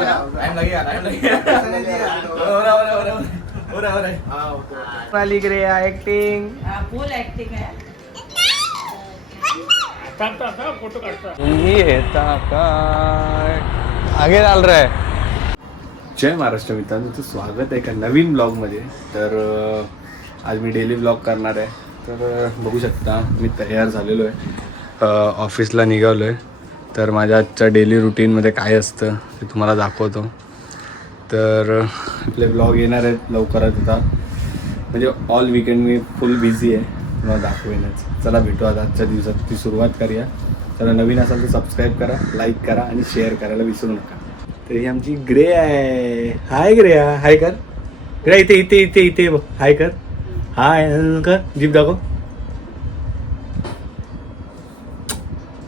Time लगेगा वाली ग्रेया acting फुल acting आहे. फोटो काढता. काय आगे चाल रहा है. जय महाराष्ट्र मित्रांनो, तुमचं स्वागत आहे एका नवीन ब्लॉगमध्ये. तर आज मी डेली ब्लॉग करणार आहे. तर बघू शकता मी तयार झालेलो आहे, ऑफिसला निघालो आहे. तर माझ्या आजच्या डेली रुटीनमध्ये काय असतं ते तुम्हाला दाखवतो. तर आपले ब्लॉग येणार आहेत लवकरच. आता म्हणजे ऑल वीकेंड मी फुल बिझी आहे, तुम्हाला दाखवेनच. चला भेटू आता आजच्या दिवसात, ती सुरुवात करूया. चला, नवीन असाल तर सबस्क्राईब करा, लाईक करा आणि शेअर करायला विसरू नका. तर ही आमची ग्रे आहे. हाय ग्रेया, हाय कर. ग्रेया इथे इथे इथे इथे हाय कर. हाय कर, जीभ दाखव.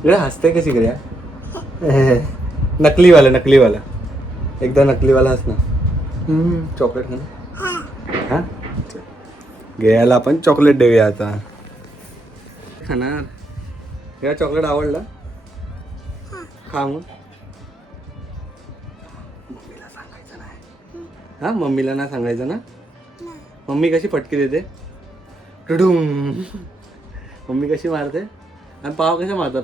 ग्रेया हसते कशी ग्रेया? नकलीवाला एकदा नकलीवाला हस ना. चॉकलेट खाना. हां, ग्रेयाला आपण चॉकलेट देऊया आता. खाणार ग्रेया? चॉकलेट आवडला? खा मग. मम्मीला सांगायचं नाही. हां, मम्मीला ना सांगायचं ना. मम्मी कशी फटकी देते? टुडुम. मम्मी कशी मारते? आणि पाव कसे मारतात?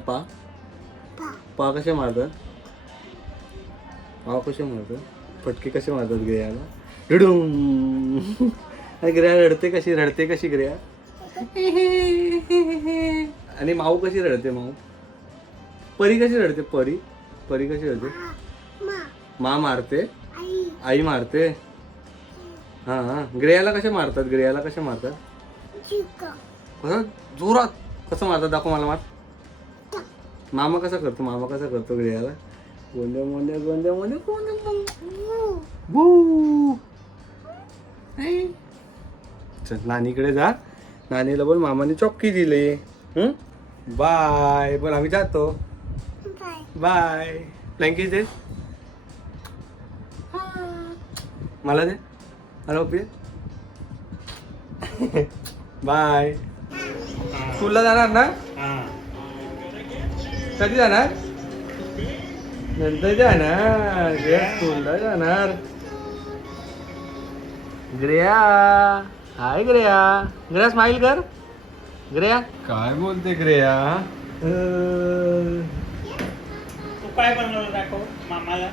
पाव कसे मारतात? फटके कसे मारतात ग्रेयाला? टुडुम. आणि ग्रेया रडते कशी ग्रेया? आणि माऊ कशी रडते? परी कशी रडते? परी कशी रडते? माँ मारते, आई मारते. हां, ग्रेयाला कसे मारतात? कसं जोरात कसं मारतात? दाखव मला. मामा कसा करतो ग्रेयाला? गोंद्या बू. चल, नानीकडे जा. नानीला बोल मामाने चॉकी दिली. बाय बोल. आम्ही जातो. बाय. ब्लँकेट दे मला. दे मला. ओपी. बाय. स्कूलला जाणार ना? कधी जाणार? नंतर जाणार. स्कूलला जाणार. ग्रेया, हाय ग्रेया स्माइल कर. ग्रेया काय बोलते? ग्रेया तू काय बनवलं दाखव मामाला.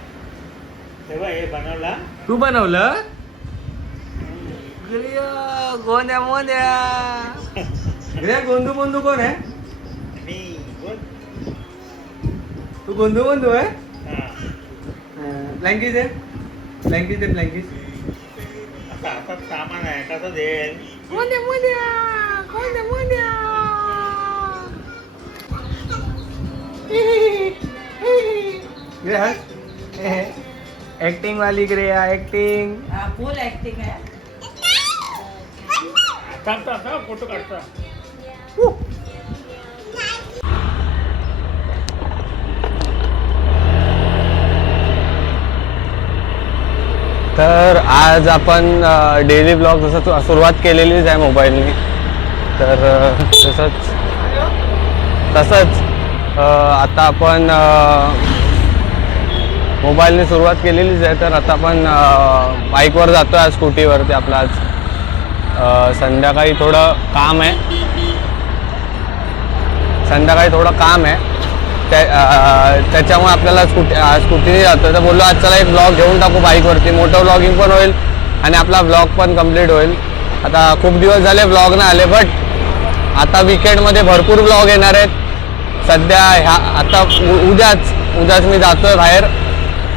तेव्हा हे बनवला. तू बनवलं? ग्रेया गोंद्या मोंद्या. ग्रेया गोंदू कोण आहे? मी बोल. तू गोंदू आहे? हां. ब्लँकेट दे. आता हातात सामान आहे, कसं देईल? एक्टिंग वाली ग्रेया एक्टिंग. फुल ऍक्टिंग आहे. फोटो काढता. तर आज आपण डेली ब्लॉग जसं सुरुवात केलेलीच आहे मोबाईलने. तर तसंच आता आपण मोबाईलने सुरुवात केलेलीच आहे. तर आता आपण बाईकवर जातो आहे, स्कूटीवरती. आपलं आज संध्याकाळी थोडं काम आहे. त्याच्यामुळे आपल्याला स्कूटीने जातो. तर बोललो आज चला एक ब्लॉग घेऊन टाकू बाईकवरती. मोठं ब्लॉगिंग पण होईल आणि आपला ब्लॉग पण कम्प्लीट होईल. आता खूप दिवस झाले ब्लॉग नाही आले, बट आता विकेंडमध्ये भरपूर ब्लॉग येणार आहेत. सध्या आता उद्याच मी जातोय बाहेर.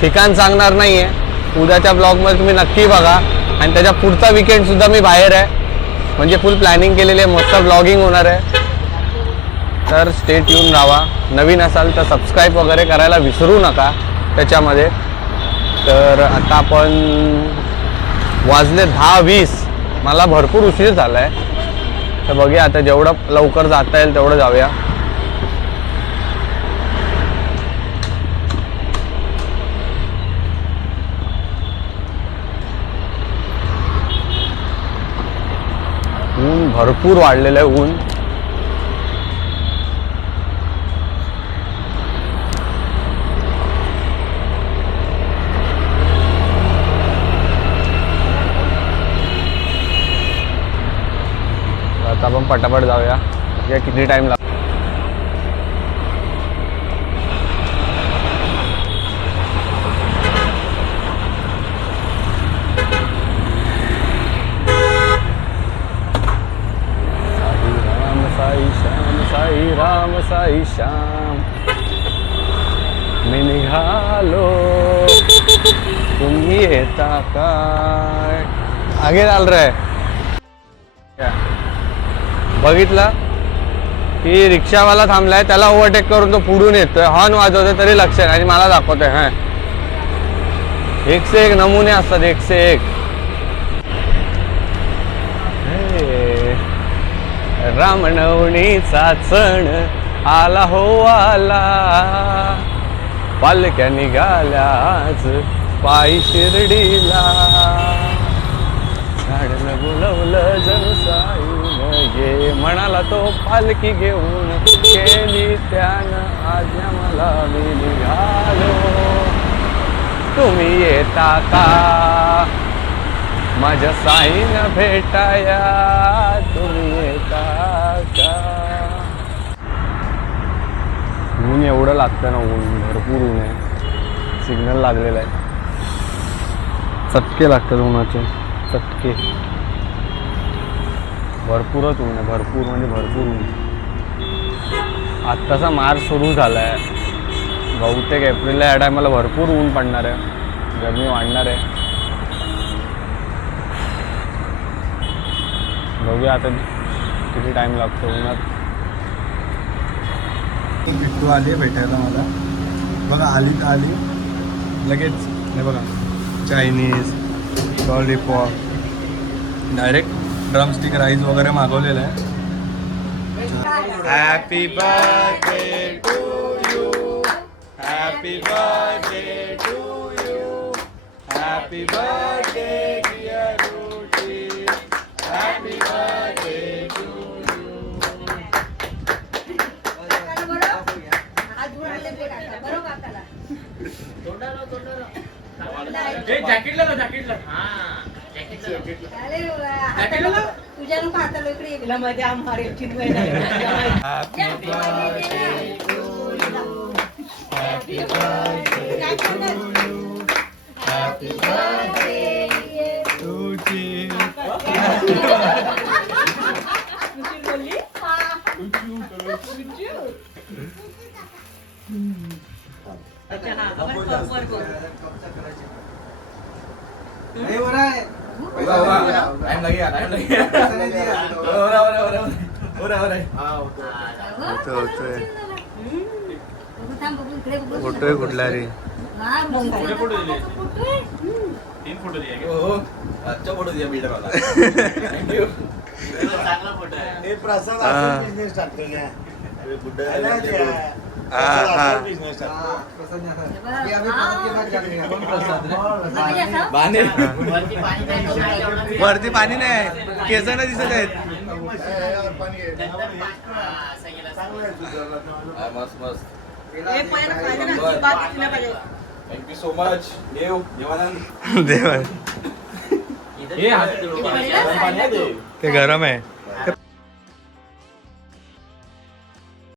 ठिकाण सांगणार नाही आहे. उद्याच्या ब्लॉगमध्ये तुम्ही नक्की बघा. आणि त्याच्या पुढचा विकेंडसुद्धा मी बाहेर आहे. म्हणजे फुल प्लॅनिंग केलेली आहे, मस्त ब्लॉगिंग होणार आहे. तर स्टे ट्यून राहा. नवीन असाल तर सबस्क्राईब वगैरे करायला विसरू नका त्याच्यामध्ये. तर आता आपण वाजले 10:20. मला भरपूर उशीर झाला आहे. तर बघूया आता जेवढं लवकर जाता येईल तेवढं जाऊया. ऊन भरपूर वाढलेलं आहे. ऊन आपण पटापट जाऊया. या किती टाइम लागतो. साई राम साई श्याम मी निघालो तुम्ही येता काय. आगे चाल रहा बघितला की रिक्षावाला थांबलाय, त्याला ओव्हरटेक करून तो पुढून येतोय, हॉर्न वाजवतोय तरी लक्ष नाही आणि मला दाखवतोय. हा एक से एक नमुने असतात, एक से एक. रामनवमीचा सण आला हो आला, पालक्या निघाल्या आज पायी शिर्डीला, झाडनं बोलवलं जणू साईनं ये, म्हणाला तो पालखी घेऊन केली त्यानं आज्ञा मला मी निघालो तुम्ही येता का माझ्या साईनं भेटाया तुम्ही येता का. ऊन एवढं लागतं ना, ऊन भरपूर ऊन आहे. सिग्नल लागलेला आहे, चटके लागतात उन्हाचे, चटके. भरपूरच ऊन आहे, भरपूर म्हणजे भरपूर ऊन. आत्ताचा मार्च सुरू झाला आहे, बहुतेक एप्रिलला या टायमाला भरपूर ऊन पडणार आहे, गरमी वाढणार आहे. बघूया आता किती टाइम लागतो उन्हात. बिट्टू आली भेटायला मला. बघा आली तर आली लगेच. हे बघा Chinese, lollipop, direct drumstick rice वगैरे मागवलेलं आहे. Happy birthday to you, happy birthday to you, happy birthday dear Ruchi, happy birthday to you. जॅकेटला जॅकेटला तुझ्या नको हाताला इकडे गेला मध्ये आम्हाला फोटो कुठला रे? तीन फोटो दिए अच्छा फोटो दिया बिल्डर वाला. थँक्यू. चांगला फोटो आहे. हे प्रसाद असं बिझनेस टाकतो काय? बिझनेस टाकतो. वरती पाणी नाही, केसांना दिसत आहेत. मस्त मस्त. Thank you so much. देवानंद. देवा हे हात पाणी आहे ते. ते गरम आहे.